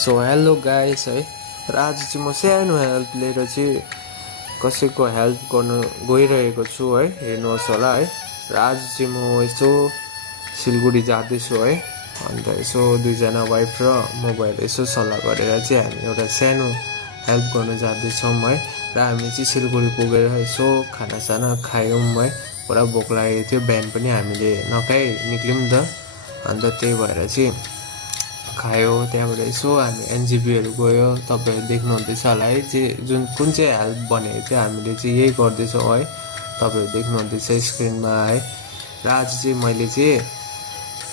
So hello guys है र आज चाहिँ म सानो हेल्प लिएर चाहिँ कसैको हेल्प गर्न गइरहेको छु है, हेर्नुहोस् होला है। र आज चाहिँ म यसो सिलगढी जाँदैछु है, अन्त यसो दुईजना वाइफ र म भएर यसो सल्लाह गरेर चाहिँ हामी एउटा सानो हेल्प गर्न जाँदैछौँ है। र हामी चाहिँ सिलगढी पुगेर यसो खानासाना खायौँ है, पुरा भोक लागेको थियो। बिहान पनि हामीले नखाइ निक्ल्यौँ नि त, अन्त त्यही भएर चाहिँ खायो। त्यहाँबाट यसो हामी एनजेपीहरू गयो, तपाईँहरू देख्नुहुँदैछ होला है, चाहिँ कुन चाहिँ हेल्प भनेको थियो हामीले चाहिँ यही गर्दैछौँ है, तपाईँहरू देख्नुहुँदैछ स्क्रिनमा है। र आज चाहिँ मैले चाहिँ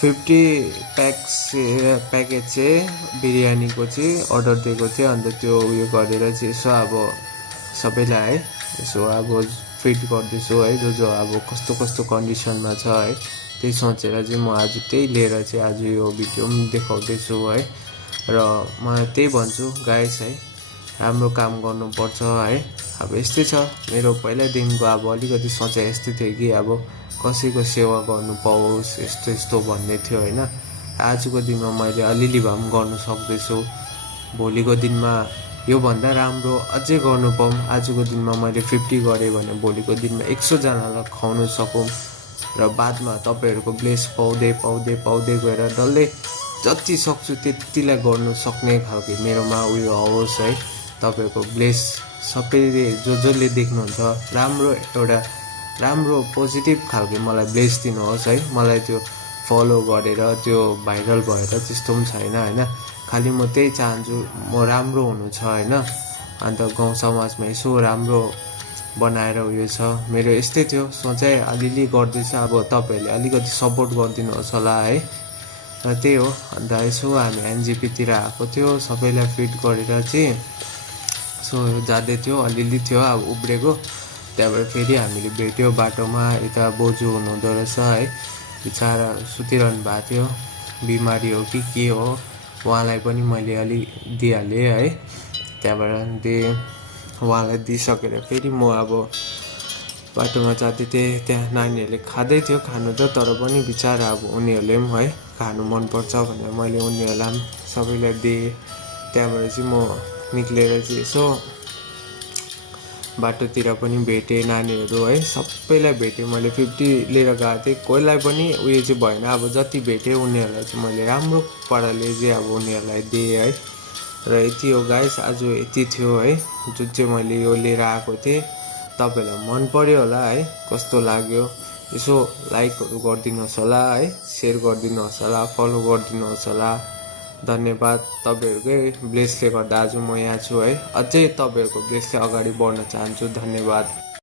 50 प्याकेट चाहिँ बिरयानीको चाहिँ अर्डर दिएको थिएँ। अन्त त्यो उयो गरेर चाहिँ यसो अब सबैलाई है यसो अब फिट गर्दैछु है, जो अब कस्तो कस्तो कन्डिसनमा छ है, त्यही सोचेर चाहिँ म आज त्यही लिएर चाहिँ आज यो भिडियो पनि देखाउँदैछु है। र म त्यही भन्छु गाइस है, राम्रो काम गर्नुपर्छ है। अब यस्तै छ, मेरो पहिल्यैदेखिको अब अलिकति सोचाइ यस्तै थियो कि अब कसैको सेवा गर्नु पाओस् यस्तो यस्तो भन्ने थियो होइन। आजको दिनमा मैले अलिअलि भए पनि गर्नु सक्दैछु, भोलिको दिनमा योभन्दा राम्रो अझै गर्नु पाऊँ। आजको दिनमा मैले 50 गरेँ भने भोलिको दिनमा 100 जनालाई खुवाउनु सकौँ, र बादमा तपाईँहरूको ब्लेस पाउँदै पाउँदै पाउँदै गएर डल्लै जति सक्छु त्यतिलाई गर्नु सक्ने खालको मेरोमा उयो आओस् है। तपाईँहरूको ब्लेस सबैले जसले देख्नुहुन्छ राम्रो एउटा राम्रो पोजिटिभ खालको मलाई ब्लेस दिनुहोस् है। मलाई त्यो फलो गरेर त्यो भाइरल भएर त्यस्तो पनि छैन होइन, खालि म त्यही चाहन्छु म राम्रो हुनु छ होइन। अन्त गाउँ समाजमा यसो राम्रो बनाएर उयो छ, मेरो यस्तै थियो सोचाइ, अलिअलि गर्दैछ। अब तपाईँहरूले अलिकति सपोर्ट गरिदिनुहोस् होला है। र त्यही हो, अन्त यसो हामी एनजेपीतिर आएको थियो, सबैलाई फिट गरेर चाहिँ सो जाँदै थियो, अलिअलि थियो अब उब्रेको। त्यहाँबाट फेरि हामीले भेट्यो बाटोमा, यता बोजू हुनुहुँदो रहेछ है, बिचरा सुतिरहनु भएको थियो, बिमारी हो कि के हो, उहाँलाई पनि मैले अलिक दिइहालेँ है। त्यहाँबाट उहाँलाई दिइसकेर फेरि म अब बाटोमा जाँदै थिएँ। त्यहाँ नानीहरूले खाँदै थियो खानु त, तर पनि बिचरा अब उनीहरूले पनि है खानु मनपर्छ भनेर मैले उनीहरूलाई पनि सबैलाई दिएँ। त्यहाँबाट चाहिँ म निक्लेर चाहिँ यसो बाटोतिर पनि भेटेँ नानीहरू है, सबैलाई भेटेँ मैले। 50 लिएर गएको थिएँ, कोहीलाई पनि उयो चाहिँ भएन। अब जति भेटेँ उनीहरूलाई चाहिँ मैले राम्रो पाराले चाहिँ अब उनीहरूलाई दिएँ है। र यति हो गाइस, आज यति थियो है जुन चाहिँ मैले यो लिएर आएको थिएँ। तपाईँहरूलाई मन पर्यो होला है, कस्तो लाग्यो यसो लाइकहरू गरिदिनुहोस् होला है, सेयर गरिदिनुहोस् होला, फलो गरिदिनुहोस् होला। धन्यवाद, तपाईँहरूकै ब्लेसले गर्दा आज म यहाँ छु है। अझै तपाईँहरूको ब्लेसले अगाडि बढ्न चाहन्छु। धन्यवाद।